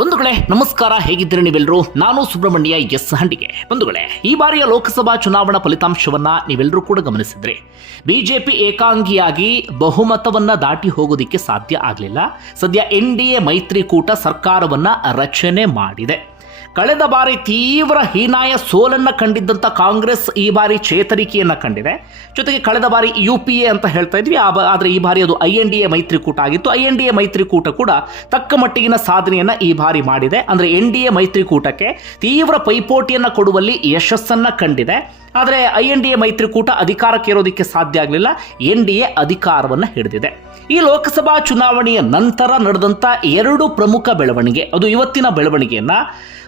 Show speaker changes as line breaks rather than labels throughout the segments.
ಬಂಧುಗಳೇ, ನಮಸ್ಕಾರ. ಹೇಗಿದ್ದೀರಿ ನೀವೆಲ್ಲರೂ? ನಾನು ಸುಬ್ರಹ್ಮಣ್ಯ ಎಸ್ ಹಂಡಿಗೆ. ಬಂಧುಗಳೇ, ಈ ಬಾರಿಯ ಲೋಕಸಭಾ ಚುನಾವಣಾ ಫಲಿತಾಂಶವನ್ನ ನೀವೆಲ್ಲರೂ ಕೂಡ ಗಮನಿಸಿದ್ರಿ. ಬಿಜೆಪಿ ಏಕಾಂಗಿಯಾಗಿ ಬಹುಮತವನ್ನ ದಾಟಿ ಹೋಗೋದಿಕ್ಕೆ ಸಾಧ್ಯ ಆಗಲಿಲ್ಲ. ಸದ್ಯ ಎನ್ ಡಿ ಎ ಮೈತ್ರಿಕೂಟ ಸರ್ಕಾರವನ್ನ ರಚನೆ ಮಾಡಿದೆ. ಕಳೆದ ಬಾರಿ ತೀವ್ರ ಹೀನಾಯ ಸೋಲನ್ನು ಕಂಡಿದ್ದಂಥ ಕಾಂಗ್ರೆಸ್ ಈ ಬಾರಿ ಚೇತರಿಕೆಯನ್ನು ಕಂಡಿದೆ. ಜೊತೆಗೆ ಕಳೆದ ಬಾರಿ ಯು ಪಿ ಎ ಅಂತ ಹೇಳ್ತಾ ಇದ್ವಿ. ಆದರೆ ಈ ಬಾರಿ ಅದು ಐ ಎನ್ ಡಿ ಎ ಮೈತ್ರಿಕೂಟ ಆಗಿತ್ತು. ಐ ಎನ್ ಡಿ ಎ ಮೈತ್ರಿಕೂಟ ಕೂಡ ತಕ್ಕ ಮಟ್ಟಿಗಿನ ಸಾಧನೆಯನ್ನು ಈ ಬಾರಿ ಮಾಡಿದೆ. ಅಂದರೆ ಎನ್ ಡಿ ಎ ಮೈತ್ರಿಕೂಟಕ್ಕೆ ತೀವ್ರ ಪೈಪೋಟಿಯನ್ನು ಕೊಡುವಲ್ಲಿ ಯಶಸ್ಸನ್ನು ಕಂಡಿದೆ. ಆದರೆ ಐ ಎನ್ ಡಿ ಎ ಮೈತ್ರಿಕೂಟ ಅಧಿಕಾರಕ್ಕೆ ಇರೋದಕ್ಕೆ ಸಾಧ್ಯ ಆಗಲಿಲ್ಲ. ಎನ್ ಡಿ ಎ ಅಧಿಕಾರವನ್ನು ಹಿಡಿದಿದೆ. ಈ ಲೋಕಸಭಾ ಚುನಾವಣೆಯ ನಂತರ ನಡೆದಂಥ ಎರಡು ಪ್ರಮುಖ ಬೆಳವಣಿಗೆ, ಅದು ಇವತ್ತಿನ ಬೆಳವಣಿಗೆಯನ್ನು,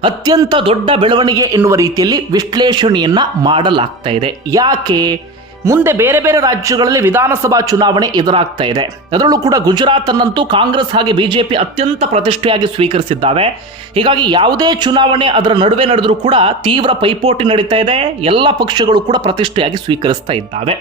ಅತ್ಯಂತ ದೊಡ್ಡ ಬೆಳವಣಿಗೆ ಎನ್ನುವ ರೀತಿಯಲ್ಲಿ ವಿಶ್ಲೇಷಣೆಯನ್ನು ಮಾಡಲಾಗ್ತಾ ಇದೆ. ಯಾಕೆ? ಮುಂದೆ ಬೇರೆ ಬೇರೆ ರಾಜ್ಯಗಳಲ್ಲಿ ವಿಧಾನಸಭಾ ಚುನಾವಣೆ ಎದುರಾಗ್ತಾ ಇದೆ. ಅದರಲ್ಲೂ ಕೂಡ ಗುಜರಾತ್ ಅನ್ನಂತೂ ಕಾಂಗ್ರೆಸ್ ಹಾಗೆ ಬಿಜೆಪಿ ಅತ್ಯಂತ ಪ್ರತಿಷ್ಠೆಯಾಗಿ ಸ್ವೀಕರಿಸಿದ್ದಾವೆ. ಹೀಗಾಗಿ ಯಾವುದೇ ಚುನಾವಣೆ ಅದರ ನಡುವೆ ನಡೆದರೂ ಕೂಡ ತೀವ್ರ ಪೈಪೋಟಿ ನಡೀತಾ ಇದೆ. ಎಲ್ಲ ಪಕ್ಷಗಳು ಕೂಡ ಪ್ರತಿಷ್ಠೆಯಾಗಿ ಸ್ವೀಕರಿಸ್ತಾ ಇದ್ದಾವೆ.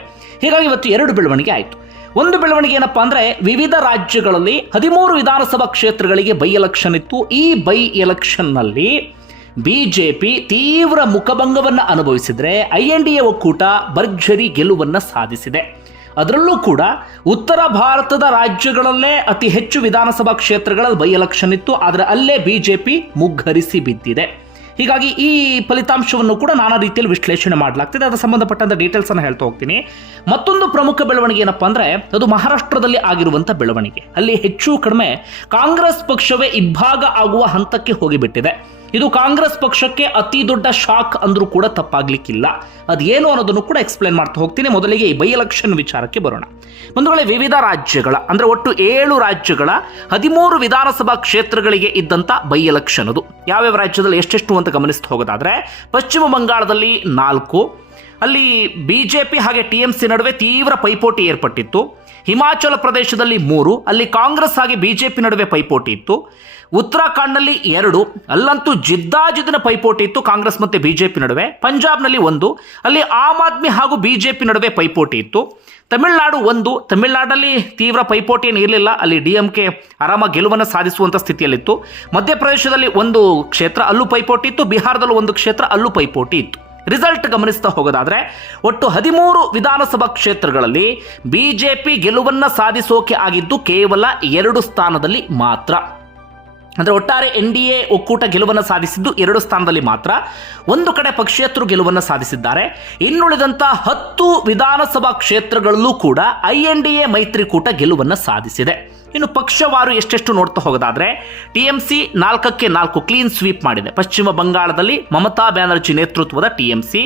ಹೀಗಾಗಿ ಇವತ್ತು ಎರಡು ಬೆಳವಣಿಗೆ ಆಯಿತು. ಒಂದು ಬೆಳವಣಿಗೆ ಏನಪ್ಪಾ ಅಂದ್ರೆ ವಿವಿಧ ರಾಜ್ಯಗಳಲ್ಲಿ ಹದಿಮೂರು ವಿಧಾನಸಭಾ ಕ್ಷೇತ್ರಗಳಿಗೆ ಬೈ ಎಲೆಕ್ಷನ್ ಇತ್ತು. ಈ ಬೈ ಎಲೆಕ್ಷನ್ನಲ್ಲಿ ಬಿಜೆಪಿ ತೀವ್ರ ಮುಖಭಂಗವನ್ನು ಅನುಭವಿಸಿದರೆ ಐ ಎನ್ ಡಿ ಎ ಒಕ್ಕೂಟ ಭರ್ಜರಿ ಗೆಲುವನ್ನು ಸಾಧಿಸಿದೆ. ಅದರಲ್ಲೂ ಕೂಡ ಉತ್ತರ ಭಾರತದ ರಾಜ್ಯಗಳಲ್ಲೇ ಅತಿ ಹೆಚ್ಚು ವಿಧಾನಸಭಾ ಕ್ಷೇತ್ರಗಳಲ್ಲಿ ಬೈ ಎಲೆಕ್ಷನ್ ಇತ್ತು ಆದರೆ ಅಲ್ಲೇ ಬಿಜೆಪಿ ಮುಗ್ಗರಿಸಿ ಬಿದ್ದಿದೆ. ಹೀಗಾಗಿ ಈ ಫಲಿತಾಂಶವನ್ನು ಕೂಡ ನಾನಾ ರೀತಿಯಲ್ಲಿ ವಿಶ್ಲೇಷಣೆ ಮಾಡಲಾಗ್ತಿದೆ. ಅದರ ಸಂಬಂಧಪಟ್ಟಂತ ಡೀಟೇಲ್ಸ್ ಅನ್ನು ಹೇಳ್ತಾ ಹೋಗ್ತೀನಿ. ಮತ್ತೊಂದು ಪ್ರಮುಖ ಬೆಳವಣಿಗೆ ಏನಪ್ಪ ಅಂದರೆ, ಅದು ಮಹಾರಾಷ್ಟ್ರದಲ್ಲಿ ಆಗಿರುವಂತ ಬೆಳವಣಿಗೆ. ಅಲ್ಲಿ ಹೆಚ್ಚು ಕಡಿಮೆ ಕಾಂಗ್ರೆಸ್ ಪಕ್ಷವೇ ಇಬ್ಬಾಗ ಆಗುವ ಹಂತಕ್ಕೆ ಹೋಗಿಬಿಟ್ಟಿದೆ. ಇದು ಕಾಂಗ್ರೆಸ್ ಪಕ್ಷಕ್ಕೆ ಅತಿ ದೊಡ್ಡ ಶಾಕ್ ಅಂದ್ರೂ ಕೂಡ ತಪ್ಪಾಗ್ಲಿಕ್ಕಿಲ್ಲ. ಅದೇನು ಅನ್ನೋದನ್ನು ಕೂಡ ಎಕ್ಸ್ಪ್ಲೇನ್ ಮಾಡ್ತಾ ಹೋಗ್ತೀನಿ. ಮೊದಲಿಗೆ ಈ ಬೈ ಎಲೆಕ್ಷನ್ ವಿಚಾರಕ್ಕೆ ಬರೋಣ. ಒಂದು ವೇಳೆ ವಿವಿಧ ರಾಜ್ಯಗಳ, ಅಂದ್ರೆ ಒಟ್ಟು ಏಳು ರಾಜ್ಯಗಳ ಹದಿಮೂರು ವಿಧಾನಸಭಾ ಕ್ಷೇತ್ರಗಳಿಗೆ ಇದ್ದಂತ ಬೈ ಎಲೆಕ್ಷನ್ ಅದು. ಯಾವ್ಯಾವ ರಾಜ್ಯದಲ್ಲಿ ಎಷ್ಟೆಷ್ಟು ಅಂತ ಗಮನಿಸ್ತಾ ಹೋಗೋದಾದ್ರೆ, ಪಶ್ಚಿಮ ಬಂಗಾಳದಲ್ಲಿ ನಾಲ್ಕು, ಅಲ್ಲಿ ಬಿಜೆಪಿ ಹಾಗೆ ಟಿ ಎಂ ಸಿ ನಡುವೆ ತೀವ್ರ ಪೈಪೋಟಿ ಏರ್ಪಟ್ಟಿತ್ತು. ಹಿಮಾಚಲ ಪ್ರದೇಶದಲ್ಲಿ ಮೂರು, ಅಲ್ಲಿ ಕಾಂಗ್ರೆಸ್ ಹಾಗೆ ಬಿಜೆಪಿ ನಡುವೆ ಪೈಪೋಟಿ ಇತ್ತು. ಉತ್ತರಾಖಂಡ್ನಲ್ಲಿ ಎರಡು, ಅಲ್ಲಂತೂ ಜಿದ್ದಾಜಿದ್ದಿನ ಪೈಪೋಟಿ ಇತ್ತು ಕಾಂಗ್ರೆಸ್ ಮತ್ತು ಬಿಜೆಪಿ ನಡುವೆ. ಪಂಜಾಬ್ನಲ್ಲಿ ಒಂದು, ಅಲ್ಲಿ ಆಮ್ ಆದ್ಮಿ ಹಾಗೂ ಬಿಜೆಪಿ ನಡುವೆ ಪೈಪೋಟಿ ಇತ್ತು. ತಮಿಳುನಾಡು ಒಂದು, ತಮಿಳುನಾಡಲ್ಲಿ ತೀವ್ರ ಪೈಪೋಟಿ ಏನು ಇರಲಿಲ್ಲ. ಅಲ್ಲಿ ಡಿ ಎಂ ಕೆ ಆರಾಮ ಗೆಲುವನ್ನು ಸಾಧಿಸುವಂಥ ಸ್ಥಿತಿಯಲ್ಲಿತ್ತು. ಮಧ್ಯಪ್ರದೇಶದಲ್ಲಿ ಒಂದು ಕ್ಷೇತ್ರ ಅಲ್ಲೂ ಪೈಪೋಟಿ ಇತ್ತು. ಬಿಹಾರದಲ್ಲೂ ಒಂದು ಕ್ಷೇತ್ರ ಅಲ್ಲೂ ಪೈಪೋಟಿ ಇತ್ತು. ರಿಸಲ್ಟ್ ಗಮನಿಸ್ತಾ ಹೋಗೋದಾದರೆ, ಒಟ್ಟು ಹದಿಮೂರು ವಿಧಾನಸಭಾ ಕ್ಷೇತ್ರಗಳಲ್ಲಿ ಬಿಜೆಪಿ ಗೆಲುವನ್ನು ಸಾಧಿಸೋಕೆ ಆಗಿದ್ದು ಕೇವಲ ಎರಡು ಸ್ಥಾನದಲ್ಲಿ ಮಾತ್ರ. ಅಂದರೆ ಒಟ್ಟಾರೆ ಎನ್ ಡಿ ಎ ಒಕ್ಕೂಟ ಗೆಲುವನ್ನು ಸಾಧಿಸಿದ್ದು ಎರಡು ಸ್ಥಾನದಲ್ಲಿ ಮಾತ್ರ. ಒಂದು ಕಡೆ ಪಕ್ಷೇತರು ಗೆಲುವನ್ನು ಸಾಧಿಸಿದ್ದಾರೆ. ಇನ್ನುಳಿದಂಥ ಹತ್ತು ವಿಧಾನಸಭಾ ಕ್ಷೇತ್ರಗಳಲ್ಲೂ ಕೂಡ ಐ ಎನ್ ಡಿ ಎ ಮೈತ್ರಿಕೂಟ ಗೆಲುವನ್ನು ಸಾಧಿಸಿದೆ. ಇನ್ನು ಪಕ್ಷವಾರು ಎಷ್ಟೆಷ್ಟು ನೋಡ್ತಾ ಹೋಗೋದಾದ್ರೆ ಟಿ ಎಂ ಸಿ ನಾಲ್ಕಕ್ಕೆ ನಾಲ್ಕು ಕ್ಲೀನ್ ಸ್ವೀಪ್ ಮಾಡಿದೆ. ಪಶ್ಚಿಮ ಬಂಗಾಳದಲ್ಲಿ ಮಮತಾ ಬ್ಯಾನರ್ಜಿ ನೇತೃತ್ವದ ಟಿ ಎಂ ಸಿ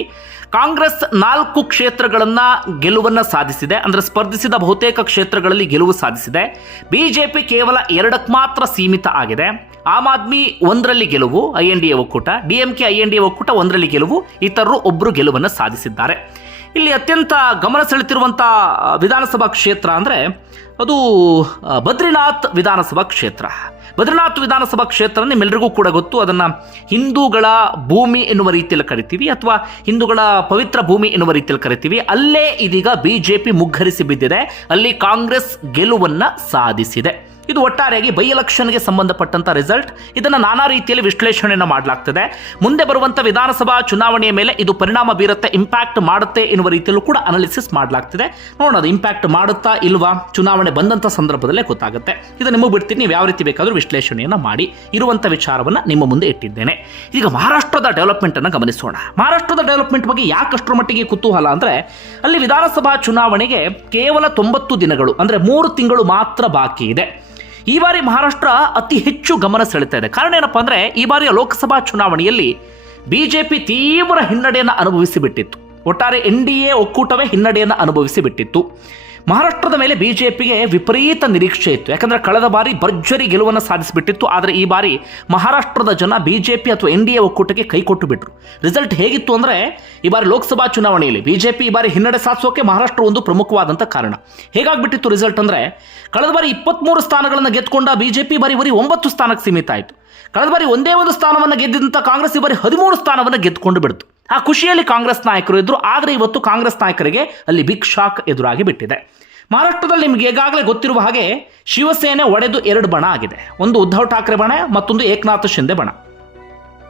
ಕಾಂಗ್ರೆಸ್ ನಾಲ್ಕು ಕ್ಷೇತ್ರಗಳನ್ನು ಗೆಲುವನ್ನ ಸಾಧಿಸಿದೆ. ಅಂದರೆ ಸ್ಪರ್ಧಿಸಿದ ಬಹುತೇಕ ಕ್ಷೇತ್ರಗಳಲ್ಲಿ ಗೆಲುವು ಸಾಧಿಸಿದೆ. ಬಿಜೆಪಿ ಕೇವಲ ಎರಡಕ್ಕೆ ಮಾತ್ರ ಸೀಮಿತ ಆಗಿದೆ. ಆಮ್ ಆದ್ಮಿ ಒಂದರಲ್ಲಿ ಗೆಲುವು, ಐ ಎನ್ ಡಿ ಎ ಒಕ್ಕೂಟ. DMK I N D A ಒಕ್ಕೂಟ ಒಂದರಲ್ಲಿ ಗೆಲುವು, ಇತರರು ಒಬ್ಬರು ಗೆಲುವನ್ನು ಸಾಧಿಸಿದ್ದಾರೆ. ಇಲ್ಲಿ ಅತ್ಯಂತ ಗಮನ ಸೆಳೆತಿರುವಂಥ ವಿಧಾನಸಭಾ ಕ್ಷೇತ್ರ ಅಂದರೆ ಅದು ಬದ್ರಿನಾಥ್ ವಿಧಾನಸಭಾ ಕ್ಷೇತ್ರ. ಬದ್ರಿನಾಥ್ ವಿಧಾನಸಭಾ ಕ್ಷೇತ್ರ ನಿಮ್ಮೆಲ್ಲರಿಗೂ ಕೂಡ ಗೊತ್ತು, ಅದನ್ನು ಹಿಂದೂಗಳ ಭೂಮಿ ಎನ್ನುವ ರೀತಿಯಲ್ಲಿ ಕರಿತೀವಿ ಅಥವಾ ಹಿಂದೂಗಳ ಪವಿತ್ರ ಭೂಮಿ ಎನ್ನುವ ರೀತಿಯಲ್ಲಿ ಕರಿತೀವಿ. ಅಲ್ಲೇ ಇದೀಗ ಬಿಜೆಪಿ ಮುಗ್ಗರಿಸಿ ಬಿದ್ದಿದೆ. ಅಲ್ಲಿ ಕಾಂಗ್ರೆಸ್ ಗೆಲುವನ್ನ ಸಾಧಿಸಿದೆ. ಇದು ಒಟ್ಟಾರೆಯಾಗಿ ಬೈ ಎಲೆಕ್ಷನ್ಗೆ ಸಂಬಂಧಪಟ್ಟಂತ ರಿಸಲ್ಟ್ ಇದನ್ನ ನಾನಾ ರೀತಿಯಲ್ಲಿ ವಿಶ್ಲೇಷಣೆಯನ್ನು ಮಾಡಲಾಗ್ತದೆ. ಮುಂದೆ ಬರುವಂತ ವಿಧಾನಸಭಾ ಚುನಾವಣೆಯ ಮೇಲೆ ಇದು ಪರಿಣಾಮ ಬೀರುತ್ತೆ ಇಂಪ್ಯಾಕ್ಟ್ ಮಾಡುತ್ತೆ ಎನ್ನುವ ರೀತಿಯಲ್ಲೂ ಕೂಡ ಅನಾಲಿಸಿಸ್ ಮಾಡಲಾಗ್ತಿದೆ. ನೋಡೋಣ ಇಂಪ್ಯಾಕ್ಟ್ ಮಾಡುತ್ತಾ ಇಲ್ವಾ? ಚುನಾವಣೆ ಬಂದಂತ ಸಂದರ್ಭದಲ್ಲೇ ಗೊತ್ತಾಗುತ್ತೆ. ಇದು ನಿಮಗೆ ಬಿಡ್ತೀನಿ, ನೀವು ಯಾವ ರೀತಿ ಬೇಕಾದರೂ ವಿಶ್ಲೇಷಣೆಯನ್ನು ಮಾಡಿ ಇರುವಂತ ವಿಚಾರವನ್ನು ನಿಮ್ಮ ಮುಂದೆ ಇಟ್ಟಿದ್ದೇನೆ. ಈಗ ಮಹಾರಾಷ್ಟ್ರದ ಡೆವಲಪ್ಮೆಂಟ್ ಅನ್ನು ಗಮನಿಸೋಣ. ಮಹಾರಾಷ್ಟ್ರದ ಡೆವಲಪ್ಮೆಂಟ್ ಬಗ್ಗೆ ಯಾಕಷ್ಟರ ಮಟ್ಟಿಗೆ ಕುತೂಹಲ ಅಂದ್ರೆ, ಅಲ್ಲಿ ವಿಧಾನಸಭಾ ಚುನಾವಣೆಗೆ ಕೇವಲ ತೊಂಬತ್ತು ದಿನಗಳು, ಅಂದ್ರೆ ಮೂರು ತಿಂಗಳು ಮಾತ್ರ ಬಾಕಿ ಇದೆ. ಈ ಬಾರಿ ಮಹಾರಾಷ್ಟ್ರ ಅತಿ ಹೆಚ್ಚು ಗಮನ ಸೆಳೆತಾ ಇದೆ. ಕಾರಣ ಏನಪ್ಪಾ ಅಂದ್ರೆ, ಈ ಬಾರಿಯ ಲೋಕಸಭಾ ಚುನಾವಣೆಯಲ್ಲಿ ಬಿಜೆಪಿ ತೀವ್ರ ಹಿನ್ನಡೆಯನ್ನು ಅನುಭವಿಸಿಬಿಟ್ಟಿತ್ತು. ಒಟ್ಟಾರೆ ಎನ್ ಡಿ ಎ ಒಕ್ಕೂಟವೇ ಹಿನ್ನಡೆಯನ್ನು ಅನುಭವಿಸಿ ಬಿಟ್ಟಿತ್ತು ಮಹಾರಾಷ್ಟ್ರದ ಮೇಲೆ ಬಿಜೆಪಿಗೆ ವಿಪರೀತ ನಿರೀಕ್ಷೆ ಇತ್ತು. ಯಾಕಂದರೆ ಕಳೆದ ಬಾರಿ ಭರ್ಜರಿ ಗೆಲುವನ್ನು ಸಾಧಿಸಿಬಿಟ್ಟಿತ್ತು. ಆದರೆ ಈ ಬಾರಿ ಮಹಾರಾಷ್ಟ್ರದ ಜನ ಬಿಜೆಪಿ ಅಥವಾ ಎನ್ ಡಿ ಎ ಒಕ್ಕೂಟಕ್ಕೆ ಕೈ ಕೊಟ್ಟು ಬಿಟ್ರು ರಿಸಲ್ಟ್ ಹೇಗಿತ್ತು ಅಂದರೆ ಈ ಬಾರಿ ಲೋಕಸಭಾ ಚುನಾವಣೆಯಲ್ಲಿ ಬಿಜೆಪಿ ಈ ಬಾರಿ ಹಿನ್ನಡೆ ಸಾಧಿಸೋಕೆ ಮಹಾರಾಷ್ಟ್ರ ಒಂದು ಪ್ರಮುಖವಾದಂಥ ಕಾರಣ. ಹೇಗಾಗ್ಬಿಟ್ಟಿತ್ತು ರಿಸಲ್ಟ್ ಅಂದರೆ ಕಳೆದ ಬಾರಿ ಇಪ್ಪತ್ಮೂರು ಸ್ಥಾನಗಳನ್ನು ಗೆದ್ದುಕೊಂಡ ಬಿಜೆಪಿ ಬಾರಿ ಬರೀ ಒಂಬತ್ತು ಸ್ಥಾನಕ್ಕೆ ಸೀಮಿತ ಆಯಿತು. ಕಳೆದ ಬಾರಿ ಒಂದೇ ಒಂದು ಸ್ಥಾನವನ್ನು ಗೆದ್ದಿದ್ದಂಥ ಕಾಂಗ್ರೆಸ್ ಈ ಬಾರಿ ಹದಿಮೂರು ಸ್ಥಾನವನ್ನು ಗೆದ್ದುಕೊಂಡು ಬಿಡ್ತು. ಆ ಖುಷಿಯಲ್ಲಿ ಕಾಂಗ್ರೆಸ್ ನಾಯಕರು ಇದ್ದರು ಆದರೆ ಇವತ್ತು ಕಾಂಗ್ರೆಸ್ ನಾಯಕರಿಗೆ ಅಲ್ಲಿ ಬಿಗ್ ಶಾಕ್ ಎದುರಾಗಿ ಬಿಟ್ಟಿದೆ. ಮಹಾರಾಷ್ಟ್ರದಲ್ಲಿ ನಿಮಗೆ ಈಗಾಗಲೇ ಗೊತ್ತಿರುವ ಹಾಗೆ ಶಿವಸೇನೆ ಒಡೆದು ಎರಡು ಬಣ ಆಗಿದೆ. ಒಂದು ಉದ್ಧವ್ ಠಾಕ್ರೆ ಬಣ, ಮತ್ತೊಂದು ಏಕನಾಥ್ ಶಿಂದೆ ಬಣ.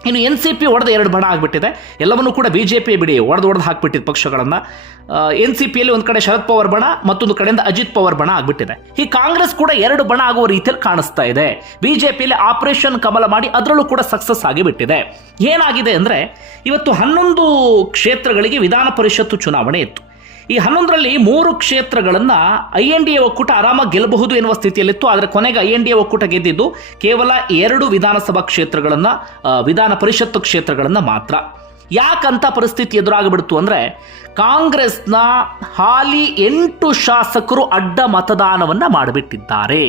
ಇನ್ನು ಎನ್ ಸಿ ಪಿ ಒಡೆದ ಎರಡು ಬಣ ಆಗಿಬಿಟ್ಟಿದೆ. ಎಲ್ಲವನ್ನೂ ಕೂಡ ಬಿ ಜೆ ಪಿ ಬಿಡಿ, ಒಡೆದು ಒಡೆದು ಹಾಕ್ಬಿಟ್ಟಿದೆ ಪಕ್ಷಗಳನ್ನು. ಎನ್ ಸಿ ಪಿಯಲ್ಲಿ ಒಂದು ಕಡೆ ಶರದ್ ಪವಾರ್ ಬಣ, ಮತ್ತೊಂದು ಕಡೆಯಿಂದ ಅಜಿತ್ ಪವಾರ್ ಬಣ ಆಗಿಬಿಟ್ಟಿದೆ. ಈ ಕಾಂಗ್ರೆಸ್ ಕೂಡ ಎರಡು ಬಣ ಆಗುವ ರೀತಿಯಲ್ಲಿ ಕಾಣಿಸ್ತಾ ಇದೆ. ಬಿ ಜೆ ಪಿಯಲ್ಲಿ ಆಪರೇಷನ್ ಕಮಲ ಮಾಡಿ ಅದರಲ್ಲೂ ಕೂಡ ಸಕ್ಸಸ್ ಆಗಿಬಿಟ್ಟಿದೆ. ಏನಾಗಿದೆ ಅಂದರೆ, ಇವತ್ತು ಹನ್ನೊಂದು ಕ್ಷೇತ್ರಗಳಿಗೆ ವಿಧಾನ ಪರಿಷತ್ತು ಚುನಾವಣೆ ಇತ್ತು. ಈ ಹನ್ನೊಂದರಲ್ಲಿ ಮೂರು ಕ್ಷೇತ್ರಗಳನ್ನು ಐ ಎನ್ ಡಿ ಎ ಒಕ್ಕೂಟ ಆರಾಮಾಗಿ ಗೆಲ್ಲಬಹುದು ಎನ್ನುವ ಸ್ಥಿತಿಯಲ್ಲಿತ್ತು. ಆದರೆ ಕೊನೆಗೆ ಐ ಎನ್ ಡಿ ಎ ಒಕ್ಕೂಟ ಗೆದ್ದಿದ್ದು ಕೇವಲ ಎರಡು ವಿಧಾನಸಭಾ ಕ್ಷೇತ್ರಗಳನ್ನು ವಿಧಾನ ಪರಿಷತ್ತು ಕ್ಷೇತ್ರಗಳನ್ನು ಮಾತ್ರ. ಯಾಕಂತ ಪರಿಸ್ಥಿತಿ ಎದುರಾಗಿಬಿಡ್ತು ಅಂದರೆ ಕಾಂಗ್ರೆಸ್ನ ಹಾಲಿ ಎಂಟು ಶಾಸಕರು ಅಡ್ಡ ಮತದಾನವನ್ನು ಮಾಡಿಬಿಟ್ಟಿದ್ದಾರೆ.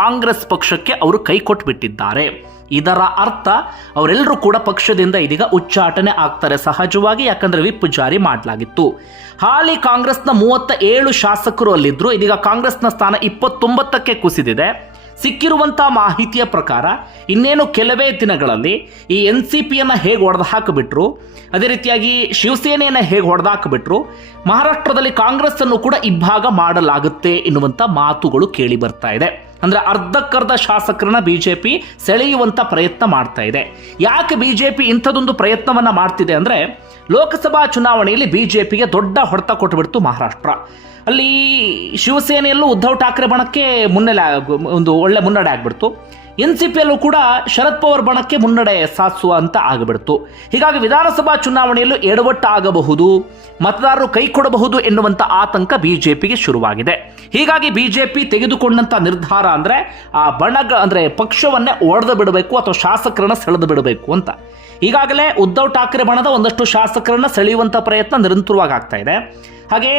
ಕಾಂಗ್ರೆಸ್ ಪಕ್ಷಕ್ಕೆ ಅವರು ಕೈ ಕೊಟ್ಬಿಟ್ಟಿದ್ದಾರೆ. ಇದರ ಅರ್ಥ ಅವರೆಲ್ಲರೂ ಕೂಡ ಪಕ್ಷದಿಂದ ಇದೀಗ ಉಚ್ಚಾಟನೆ ಆಗ್ತಾರೆ. ಸಹಜವಾಗಿ ಯಾಕಂದ್ರೆ ವಿಪ್ ಜಾರಿ ಮಾಡಲಾಗಿತ್ತು. ಹಾಲಿ ಕಾಂಗ್ರೆಸ್ನ ಮೂವತ್ತ ಏಳು ಶಾಸಕರು ಅಲ್ಲಿದ್ರು. ಇದೀಗ ಕಾಂಗ್ರೆಸ್ನ ಸ್ಥಾನ ಇಪ್ಪತ್ತೊಂಬತ್ತಕ್ಕೆ ಕುಸಿದಿದೆ. ಸಿಕ್ಕಿರುವಂತಹ ಮಾಹಿತಿಯ ಪ್ರಕಾರ ಇನ್ನೇನು ಕೆಲವೇ ದಿನಗಳಲ್ಲಿ ಈ ಎನ್ ಸಿ ಪಿಯನ್ನು ಹೇಗೆ ಹೊಡೆದು ಹಾಕಿಬಿಟ್ರು, ಅದೇ ರೀತಿಯಾಗಿ ಶಿವಸೇನೆಯನ್ನು ಹೇಗೆ ಹೊಡೆದು ಹಾಕಿಬಿಟ್ರು, ಮಹಾರಾಷ್ಟ್ರದಲ್ಲಿ ಕಾಂಗ್ರೆಸ್ ಅನ್ನು ಕೂಡ ಇಬ್ಬಾಗ ಮಾಡಲಾಗುತ್ತೆ ಎನ್ನುವಂಥ ಮಾತುಗಳು ಕೇಳಿ ಬರ್ತಾ ಇದೆ. ಅಂದ್ರೆ ಅರ್ಧಕ್ಕರ್ಧ ಶಾಸಕರನ್ನ ಬಿಜೆಪಿ ಸೆಳೆಯುವಂತ ಪ್ರಯತ್ನ ಮಾಡ್ತಾ ಇದೆ. ಯಾಕೆ ಬಿಜೆಪಿ ಇಂಥದೊಂದು ಪ್ರಯತ್ನವನ್ನ ಮಾಡ್ತಿದೆ ಅಂದ್ರೆ ಲೋಕಸಭಾ ಚುನಾವಣೆಯಲ್ಲಿ ಬಿಜೆಪಿಗೆ ದೊಡ್ಡ ಹೊಡೆತ ಕೊಟ್ಟುಬಿಡ್ತು ಮಹಾರಾಷ್ಟ್ರ. ಅಲ್ಲಿ ಶಿವಸೇನೆಯಲ್ಲೂ ಉದ್ಧವ್ ಠಾಕ್ರೆ ಬಣಕ್ಕೆ ಮುನ್ನೆಲೆ ಒಂದು ಒಳ್ಳೆ ಮುನ್ನಡೆ ಆಗ್ಬಿಡ್ತು. ಎನ್ ಸಿ ಪಿಯಲ್ಲೂ ಕೂಡ ಶರದ್ ಪವಾರ್ ಬಣಕ್ಕೆ ಮುನ್ನಡೆ ಸಾಧಿಸುವ ಅಂತ ಆಗಿಬಿಡ್ತು. ಹೀಗಾಗಿ ವಿಧಾನಸಭಾ ಚುನಾವಣೆಯಲ್ಲೂ ಎಡವಟ್ಟಾಗಬಹುದು, ಮತದಾರರು ಕೈ ಕೊಡಬಹುದು ಎನ್ನುವಂಥ ಆತಂಕ ಬಿಜೆಪಿಗೆ ಶುರುವಾಗಿದೆ. ಹೀಗಾಗಿ ಬಿಜೆಪಿ ತೆಗೆದುಕೊಂಡಂತ ನಿರ್ಧಾರ ಅಂದ್ರೆ ಆ ಬಣಗ ಅಂದ್ರೆ ಪಕ್ಷವನ್ನೇ ಒಡೆದು ಬಿಡಬೇಕು ಅಥವಾ ಶಾಸಕರನ್ನ ಸೆಳೆದು ಬಿಡಬೇಕು ಅಂತ. ಈಗಾಗಲೇ ಉದ್ಧವ್ ಠಾಕ್ರೆ ಬಣದ ಒಂದಷ್ಟು ಶಾಸಕರನ್ನ ಸೆಳೆಯುವಂಥ ಪ್ರಯತ್ನ ನಿರಂತರವಾಗಿ ಆಗ್ತಾ ಇದೆ. ಹಾಗೆ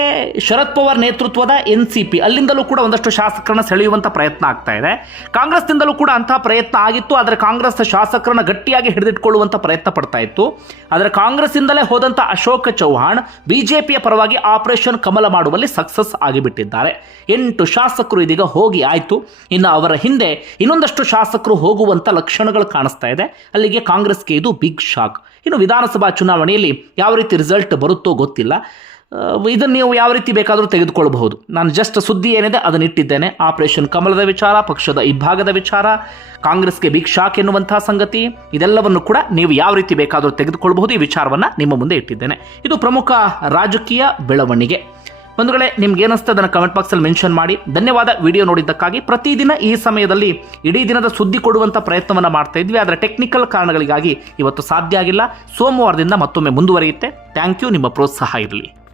ಶರದ್ ಪವಾರ್ ನೇತೃತ್ವದ ಎನ್ ಸಿ ಪಿ, ಅಲ್ಲಿಂದಲೂ ಕೂಡ ಒಂದಷ್ಟು ಶಾಸಕರನ್ನ ಸೆಳೆಯುವಂಥ ಪ್ರಯತ್ನ ಆಗ್ತಾ ಇದೆ. ಕಾಂಗ್ರೆಸ್ನಿಂದಲೂ ಕೂಡ ಅಂತಹ ಪ್ರಯತ್ನ ಆಗಿತ್ತು, ಆದರೆ ಕಾಂಗ್ರೆಸ್ ಶಾಸಕರನ್ನ ಗಟ್ಟಿಯಾಗಿ ಹಿಡಿದಿಟ್ಕೊಳ್ಳುವಂಥ ಪ್ರಯತ್ನ ಪಡ್ತಾ ಇತ್ತು. ಆದರೆ ಕಾಂಗ್ರೆಸ್ಸಿಂದಲೇ ಹೋದಂಥ ಅಶೋಕ್ ಚೌಹಾಣ್ ಬಿಜೆಪಿಯ ಪರವಾಗಿ ಆಪರೇಷನ್ ಕಮಲ ಮಾಡುವಲ್ಲಿ ಸಕ್ಸಸ್ ಆಗಿಬಿಟ್ಟಿದ್ದಾರೆ. ಎಂಟು ಶಾಸಕರು ಇದೀಗ ಹೋಗಿ ಆಯಿತು. ಇನ್ನು ಅವರ ಹಿಂದೆ ಇನ್ನೊಂದಷ್ಟು ಶಾಸಕರು ಹೋಗುವಂಥ ಲಕ್ಷಣಗಳು ಕಾಣಿಸ್ತಾ ಇದೆ. ಅಲ್ಲಿಗೆ ಕಾಂಗ್ರೆಸ್ಗೆ ಇದು ಬಿಗ್ ಶಾಕ್ ಇನ್ನು ವಿಧಾನಸಭಾ ಚುನಾವಣೆಯಲ್ಲಿ ಯಾವ ರೀತಿ ರಿಸಲ್ಟ್ ಬರುತ್ತೋ ಗೊತ್ತಿಲ್ಲ. ಇದನ್ನು ನೀವು ಯಾವ ರೀತಿ ಬೇಕಾದರೂ ತೆಗೆದುಕೊಳ್ಳಬಹುದು. ನಾನು ಜಸ್ಟ್ ಸುದ್ದಿ ಏನಿದೆ ಅದನ್ನು ಇಟ್ಟಿದ್ದೇನೆ. ಆಪರೇಷನ್ ಕಮಲದ ವಿಚಾರ, ಪಕ್ಷದ ಇಬ್ಬಾಗದ ವಿಚಾರ, ಕಾಂಗ್ರೆಸ್ಗೆ ಬಿಗ್ ಶಾಕ್ ಎನ್ನುವಂತಹ ಸಂಗತಿ, ಇದೆಲ್ಲವನ್ನು ಕೂಡ ನೀವು ಯಾವ ರೀತಿ ಬೇಕಾದರೂ ತೆಗೆದುಕೊಳ್ಳಬಹುದು. ಈ ವಿಚಾರವನ್ನು ನಿಮ್ಮ ಮುಂದೆ ಇಟ್ಟಿದ್ದೇನೆ. ಇದು ಪ್ರಮುಖ ರಾಜಕೀಯ ಬೆಳವಣಿಗೆ. ವೇಳೆ ನಿಮ್ಗೆ ಏನಿಸ್ತದೆ ಅದನ್ನು ಕಮೆಂಟ್ ಬಾಕ್ಸಲ್ಲಿ ಮೆನ್ಷನ್ ಮಾಡಿ. ಧನ್ಯವಾದ ವಿಡಿಯೋ ನೋಡಿದ್ದಕ್ಕಾಗಿ. ಪ್ರತಿದಿನ ಈ ಸಮಯದಲ್ಲಿ ಇಡೀ ದಿನದ ಸುದ್ದಿ ಕೊಡುವಂಥ ಪ್ರಯತ್ನವನ್ನು ಮಾಡ್ತಾ ಇದ್ವಿ. ಆದರೆ ಟೆಕ್ನಿಕಲ್ ಕಾರಣಗಳಿಗಾಗಿ ಇವತ್ತು ಸಾಧ್ಯ ಆಗಿಲ್ಲ. ಸೋಮವಾರದಿಂದ ಮತ್ತೊಮ್ಮೆ ಮುಂದುವರಿಯುತ್ತೆ. ಥ್ಯಾಂಕ್ ಯು ನಿಮ್ಮ ಪ್ರೋತ್ಸಾಹ ಇರಲಿ.